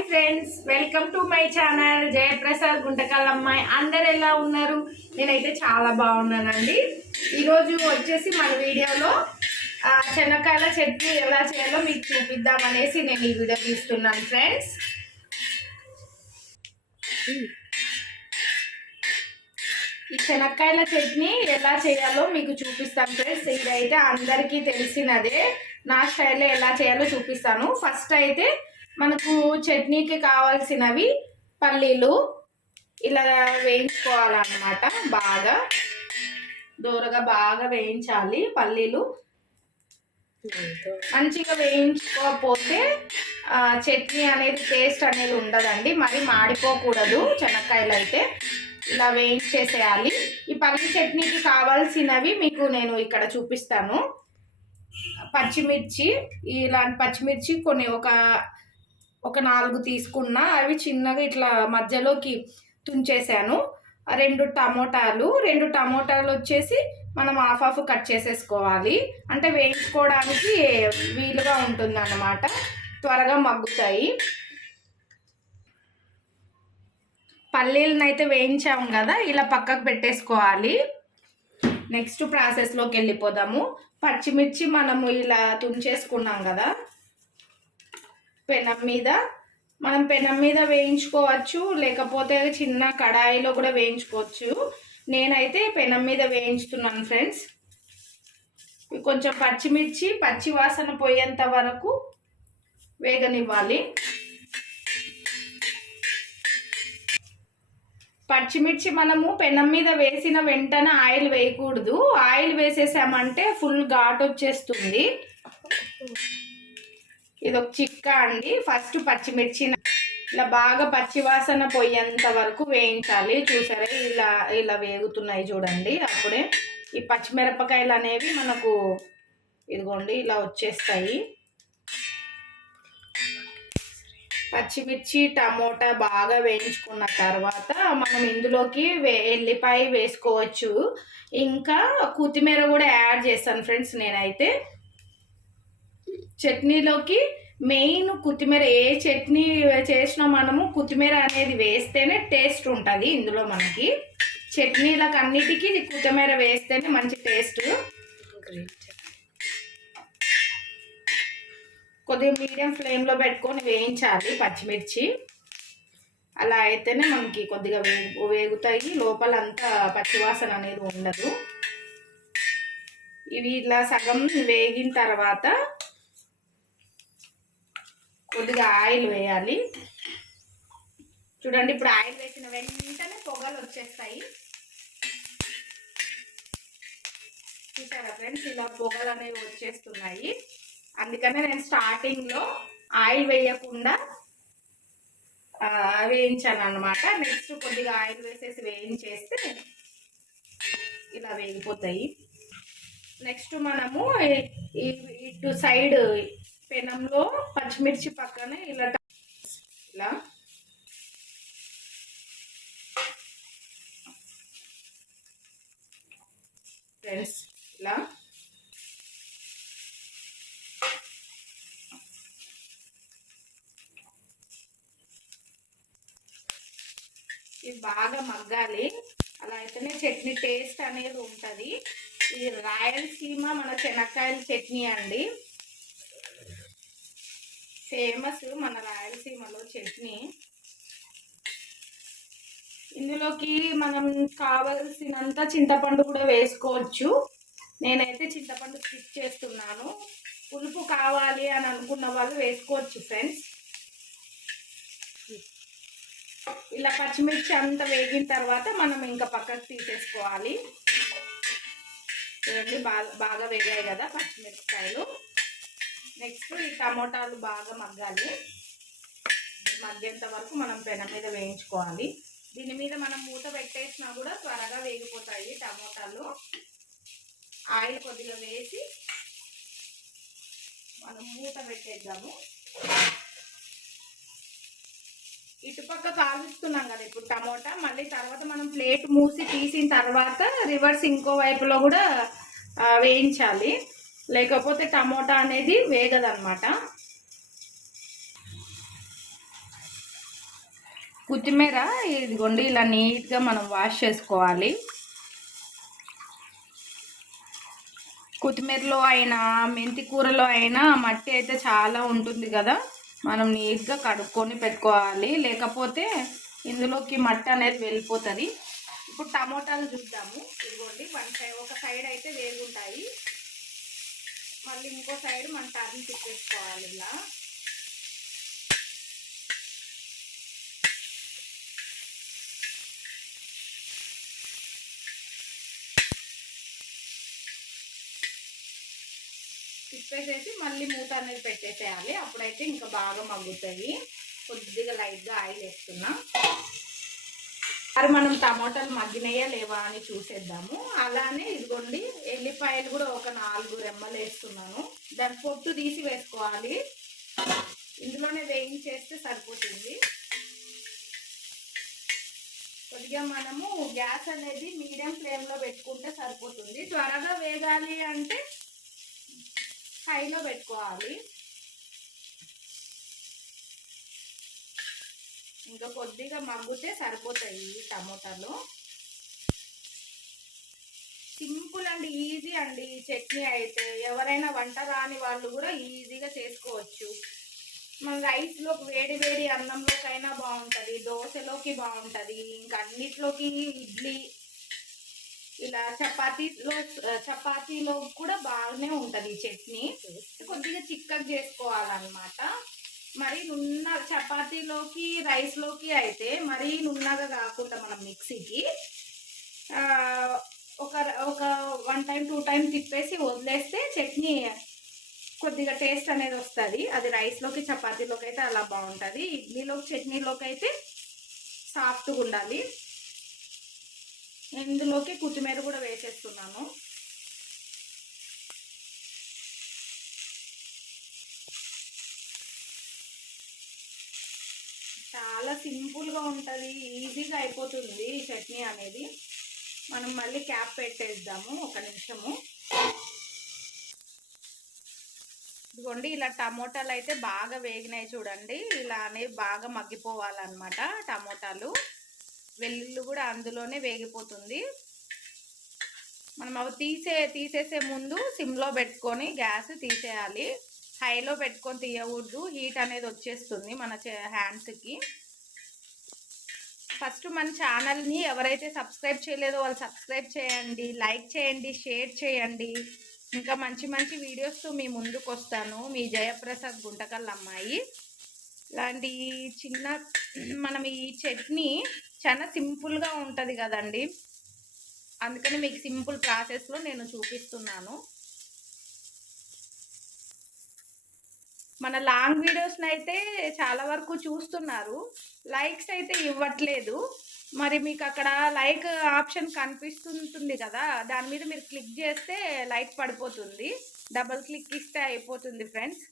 Hi friends, welcome to my channel Jayaprasad గుంటకల్లమ్మాయి. అందరు ఎలా ఉన్నారు? నేనైతే చాలా బాగున్నానండి. ఈరోజు వచ్చేసి మన వీడియోలో శనక్కాయల చట్నీ ఎలా చేయాలో మీకు చూపిద్దామనేసి నేను ఈ వీడియో తీస్తున్నాను ఫ్రెండ్స్. ఈ శనక్కాయల చట్నీ ఎలా చేయాలో మీకు చూపిస్తాను ఫ్రెండ్స్. ఇదైతే అందరికీ తెలిసినదే. నా స్టైల్లో ఎలా చేయాలో చూపిస్తాను. ఫస్ట్ అయితే మనకు చట్నీకి కావాల్సినవి పల్లీలు ఇలా వేయించుకోవాలన్నమాట. బాగా దూరగా బాగా వేయించాలి. పల్లీలు మంచిగా వేయించుకోకపోతే చట్నీ అనేది టేస్ట్ అనేది ఉండదండి. మరి మాడిపోకూడదు. శనక్కాయలు అయితే ఇలా వేయించేసేయాలి. ఈ పల్లి చట్నీకి కావాల్సినవి మీకు నేను ఇక్కడ చూపిస్తాను. పచ్చిమిర్చి, ఇలాంటి పచ్చిమిర్చి కొన్ని ఒక 4 తీసుకున్నా. అవి చిన్నగా ఇట్లా మధ్యలోకి తుంచేసాను. 2 టమోటాలు వచ్చేసి మనం హాఫ్ కట్ చేసేసుకోవాలి. అంటే వేయించుకోవడానికి వీలుగా ఉంటుంది అన్నమాట, త్వరగా మగ్గుతాయి. పల్లీలను అయితే వేయించాము కదా, ఇలా పక్కకు పెట్టేసుకోవాలి. నెక్స్ట్ ప్రాసెస్లోకి వెళ్ళిపోదాము. పచ్చిమిర్చి మనము ఇలా తుంచేసుకున్నాం కదా, పెనం మీద వేయించుకోవచ్చు, లేకపోతే చిన్న కడాయిలో కూడా వేయించుకోవచ్చు. నేనైతే పెనం మీద వేయించుతున్నాను ఫ్రెండ్స్. కొంచెం పచ్చి వాసన పోయేంత వరకు వేగనివ్వాలి. పచ్చిమిర్చి మనము పెనం మీద వేసిన వెంటనే ఆయిల్ వేయకూడదు. ఆయిల్ వేసేసామంటే ఫుల్ ఘాటు వచ్చేస్తుంది. ఇది ఒక చిట్కా అండి. ఫస్ట్ పచ్చిమిర్చి ఇలా బాగా పచ్చివాసన పోయేంత వరకు వేయించాలి. చూసారా, ఇలా వేగుతున్నాయి చూడండి. అప్పుడే ఈ పచ్చిమిరపకాయలు అనేవి మనకు ఇదిగోండి ఇలా వచ్చేస్తాయి. పచ్చిమిర్చి టమోటా బాగా వేయించుకున్న తర్వాత మనం ఇందులోకి ఎల్లిపాయ వేసుకోవచ్చు. ఇంకా కొత్తిమీర కూడా యాడ్ చేస్తాను ఫ్రెండ్స్. నేనైతే చట్నీలోకి మెయిన్ కొత్తిమీర, ఏ చట్నీ చేసినా మనము కొత్తిమీర అనేది వేస్తేనే టేస్ట్ ఉంటుంది. ఇందులో మనకి చట్నీలకు అన్నిటికీ కొత్తిమీర వేస్తేనే మంచి టేస్ట్. కొద్దిగా మీడియం ఫ్లేమ్లో పెట్టుకొని వేయించాలి పచ్చిమిర్చి. అలా అయితేనే మనకి కొద్దిగా వేగుతాయి, లోపలంతా పచ్చివాసన అనేది ఉండదు. ఇవి ఇలా సగం వేగిన తర్వాత కొద్దిగా ఆయిల్ వేయాలి. చూడండి, ఇప్పుడు ఆయిల్ వేసిన వెంటనే పొగలు వచ్చేస్తాయి. చూసారా ఫ్రెండ్స్, ఇలా పొగలు అనేవి వచ్చేస్తున్నాయి. అందుకనే నేను స్టార్టింగ్లో ఆయిల్ వేయకుండా వేయించాను అన్నమాట. నెక్స్ట్ కొద్దిగా ఆయిల్ వేసేసి వేయించేస్తే ఇలా వేగిపోతాయి. నెక్స్ట్ మనము ఇటు సైడ్ పెనంలో పచ్చిమిర్చి పక్కన ఇలా ఫ్రెండ్స్ ఇలా ఇది బాగా మగ్గాలి. అలా అయితేనే చట్నీ టేస్ట్ అనేది ఉంటుంది. ఇది రాయలసీమ మన శనక్కాయల చట్నీ అండి, ఫేమస్ మన రాయలసీమలో చట్నీ. ఇందులోకి మనం కావలసినంత చింతపండు కూడా వేసుకోవచ్చు. నేనైతే చింతపండు స్కిప్ చేస్తున్నాను. పులుపు కావాలి అని అనుకున్న వాళ్ళు వేసుకోవచ్చు ఫ్రెండ్స్. ఇలా పచ్చిమిర్చి అంతా వేగిన తర్వాత మనం ఇంకా పక్కకు తీసేసుకోవాలి. చూడండి, బాగా వేగాయి కదా పచ్చిమిరపకాయలు. నెక్స్ట్ ఈ టమోటాలు బాగా మగ్గాలి. మగ్గేంత వరకు మనం పెనం మీద వేయించుకోవాలి. దీని మీద మనం మూత పెట్టేసినా కూడా త్వరగా వేగిపోతాయి టమోటాలు. ఆయిల్ కొద్దిగా వేసి మనం మూత పెట్టేద్దాము. ఇటుపక్క కాలుస్తున్నాం కదా ఇప్పుడు టమోటా. మళ్ళీ తర్వాత మనం ప్లేట్ మూసి తీసిన తర్వాత రివర్స్ ఇంకో వైపులో కూడా వేయించాలి, లేకపోతే టమోటా అనేది వేగదన్నమాట. కొత్తిమీర ఇదిగోండి ఇలా నీట్గా మనం వాష్ చేసుకోవాలి. కొత్తిమీరలో అయినా మెంతి కూరలో అయినా మట్టి అయితే చాలా ఉంటుంది కదా, మనం నీట్గా కడుక్కొని పెట్టుకోవాలి, లేకపోతే ఇందులోకి మట్టి అనేది వెళ్ళిపోతుంది. ఇప్పుడు టమోటాలు చూద్దాము. ఇదిగోండి ఒక సైడ్ అయితే వేగుంటాయి, మళ్ళీ ఇంకో సైడ్ మన టర్న్ తిప్పేసుకోవాలి. ఇలా తిప్పేసేసి మళ్ళీ మూత అనేది పెట్టేసేయాలి. అప్పుడైతే ఇంకా బాగా మగ్గుతాయి. కొద్దిగా లైట్గా ఆయిల్ వేస్తున్నా. మరి మనం టమాటాలు మగ్గినాయా లేవా అని చూసేద్దాము. అలానే ఇదిగోండి ఎల్లిపాయలు కూడా ఒక 4 రెమ్మలు వేస్తున్నాను. దాని పొట్టు తీసి వేసుకోవాలి, ఇందులోనే వేయించేస్తే సరిపోతుంది. కొద్దిగా మనము గ్యాస్ అనేది మీడియం ఫ్లేమ్లో పెట్టుకుంటే సరిపోతుంది. త్వరగా వేగాలి అంటే హైలో పెట్టుకోవాలి. ఇంకా కొద్దిగా మగ్గితే సరిపోతాయి టమోటాలు. సింపుల్ అండ్ ఈజీ అండి ఈ చట్నీ అయితే. ఎవరైనా వంట రాని వాళ్ళు కూడా ఈజీగా చేసుకోవచ్చు. మన రైస్లోకి వేడి వేడి అన్నంలోకైనా బాగుంటుంది, దోశలోకి బాగుంటుంది, ఇంకా అన్నిట్లోకి ఇడ్లీ ఇలా చపాతీలో కూడా బాగానే ఉంటుంది ఈ చట్నీ. కొద్దిగా చిక్కగా చేసుకోవాలన్నమాట. మరి చపాతీలోకి రైస్లోకి అయితే మరీ నున్నగా కాకుండా మనం మిక్సీకి ఒక 1 టైం 2 టైం తిప్పేసి వదిలేస్తే చట్నీ కొద్దిగా టేస్ట్ అనేది వస్తుంది. అది రైస్లోకి చపాతీలోకి అయితే అలా బాగుంటుంది. ఇడ్లీలోకి చట్నీలోకి అయితే సాఫ్ట్గా ఉండాలి. ఇందులోకి కొత్తిమీర కూడా వేసేస్తున్నాను. చాలా సింపుల్గా ఉంటుంది, ఈజీగా అయిపోతుంది ఈ చట్నీ అనేది. మనం మళ్ళీ క్యాప్ పెట్టేద్దాము 1 నిమిషము. ఇదిగోండి ఇలా టమోటాలు అయితే బాగా వేగినాయి చూడండి. ఇలానే బాగా మగ్గిపోవాలన్నమాట టమోటాలు. వెల్లుల్లి కూడా అందులోనే వేగిపోతుంది. మనం అవి తీసేసే ముందు సిమ్లో పెట్టుకొని గ్యాస్ తీసేయాలి. హైలో పెట్టుకొని తీయకూడదు, హీట్ అనేది వచ్చేస్తుంది మన హ్యాండ్స్కి. ఫస్ట్ మన ఛానల్ని ఎవరైతే సబ్స్క్రైబ్ చేయలేదో వాళ్ళు సబ్స్క్రైబ్ చేయండి, లైక్ చేయండి, షేర్ చేయండి. ఇంకా మంచి మంచి వీడియోస్తో మీ ముందుకు వస్తాను. మీ జయప్రసాద్ గుంటకల్ అమ్మాయి. ఇలాంటి మనం ఈ చట్నీ చాలా సింపుల్గా ఉంటుంది కదండి, అందుకని మీకు సింపుల్ ప్రాసెస్లో నేను చూపిస్తున్నాను. మన లాంగ్ వీడియోస్ని అయితే చాలా వరకు చూస్తున్నారు, లైక్స్ అయితే ఇవ్వట్లేదు. మరి మీకు అక్కడ లైక్ ఆప్షన్ కనిపిస్తుంటుంది కదా, దాని మీద మీరు క్లిక్ చేస్తే లైక్ పడిపోతుంది. డబుల్ క్లిక్ ఇస్తే అయిపోతుంది ఫ్రెండ్స్,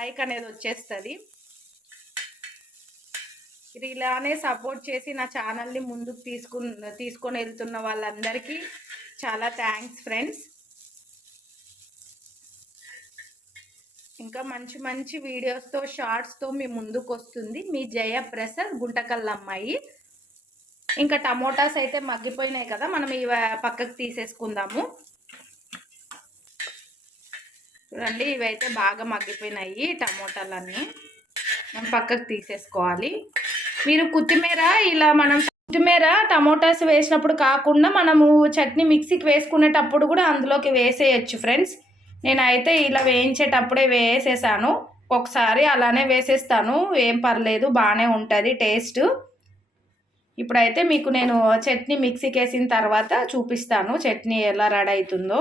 లైక్ అనేది వచ్చేస్తుంది. ఇలానే సపోర్ట్ చేసి నా ఛానల్ని ముందుకు తీసుకొని వెళ్తున్న వాళ్ళందరికీ చాలా థ్యాంక్స్ ఫ్రెండ్స్. ఇంకా మంచి మంచి వీడియోస్తో షార్ట్స్తో మీ ముందుకు వస్తుంది మీ జయప్రసాద్ గుంటకల్ అమ్మాయి. ఇంకా టమోటాస్ అయితే మగ్గిపోయినాయి కదా, మనం ఇవి పక్కకు తీసేసుకుందాము. చూడండి ఇవైతే బాగా మగ్గిపోయినాయి టమోటాలన్నీ, మనం పక్కకు తీసేసుకోవాలి. మీరు కొత్తిమీర టమోటాస్ వేసినప్పుడు కాకుండా మనము చట్నీ మిక్సీకి వేసుకునేటప్పుడు కూడా అందులోకి వేసేయచ్చు ఫ్రెండ్స్. నేనైతే ఇలా వేయించేటప్పుడే వేసేసాను, ఒకసారి అలానే వేసేస్తాను, ఏం పర్లేదు, బాగానే ఉంటుంది టేస్ట్. ఇప్పుడైతే మీకు నేను చట్నీ మిక్సీకి వేసిన తర్వాత చూపిస్తాను చట్నీ ఎలా రెడీ అవుతుందో.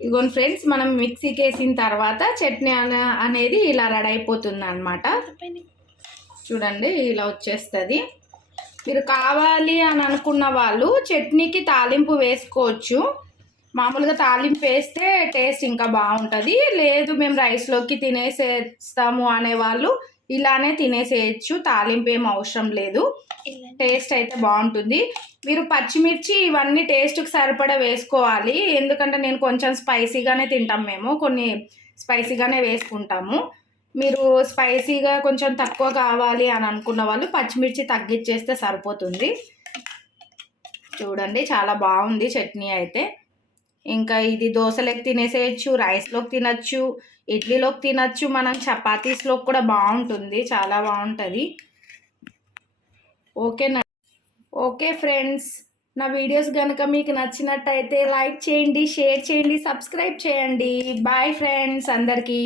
ఇదిగోండి ఫ్రెండ్స్, మనం మిక్సీకి వేసిన తర్వాత చట్నీ అనేది ఇలా రెడీ అయిపోతుంది అన్నమాట. చూడండి ఇలా వచ్చేస్తుంది. మీరు కావాలి అని అనుకున్న వాళ్ళు చట్నీకి తాలింపు వేసుకోవచ్చు. మామూలుగా తాలింపు వేస్తే టేస్ట్ ఇంకా బాగుంటుంది. లేదు మేము రైస్లోకి తినేసేస్తాము అనేవాళ్ళు ఇలానే తినేసేయచ్చు, తాలింపు ఏం అవసరం లేదు, టేస్ట్ అయితే బాగుంటుంది. మీరు పచ్చిమిర్చి ఇవన్నీ టేస్ట్కి సరిపడా వేసుకోవాలి, ఎందుకంటే నేను కొంచెం స్పైసీగానే తింటాం, మేము కొన్ని స్పైసీగానే వేసుకుంటాము. మీరు స్పైసీగా కొంచెం తక్కువ కావాలి అని అనుకున్న వాళ్ళు పచ్చిమిర్చి తగ్గించేస్తే సరిపోతుంది. చూడండి చాలా బాగుంది చట్నీ అయితే. ఇంకా ఇది దోశలోకి తినేసేయచ్చు, రైస్లోకి తినచ్చు, ఇడ్లీలోకి తినచ్చు, మనం చపాతీస్లోకి కూడా బాగుంటుంది, చాలా బాగుంటుంది. ఓకేనా? ఓకే ఫ్రెండ్స్, నా వీడియోస్ కనుక మీకు నచ్చినట్టయితే లైక్ చేయండి, షేర్ చేయండి, సబ్స్క్రైబ్ చేయండి. బాయ్ ఫ్రెండ్స్ అందరికీ.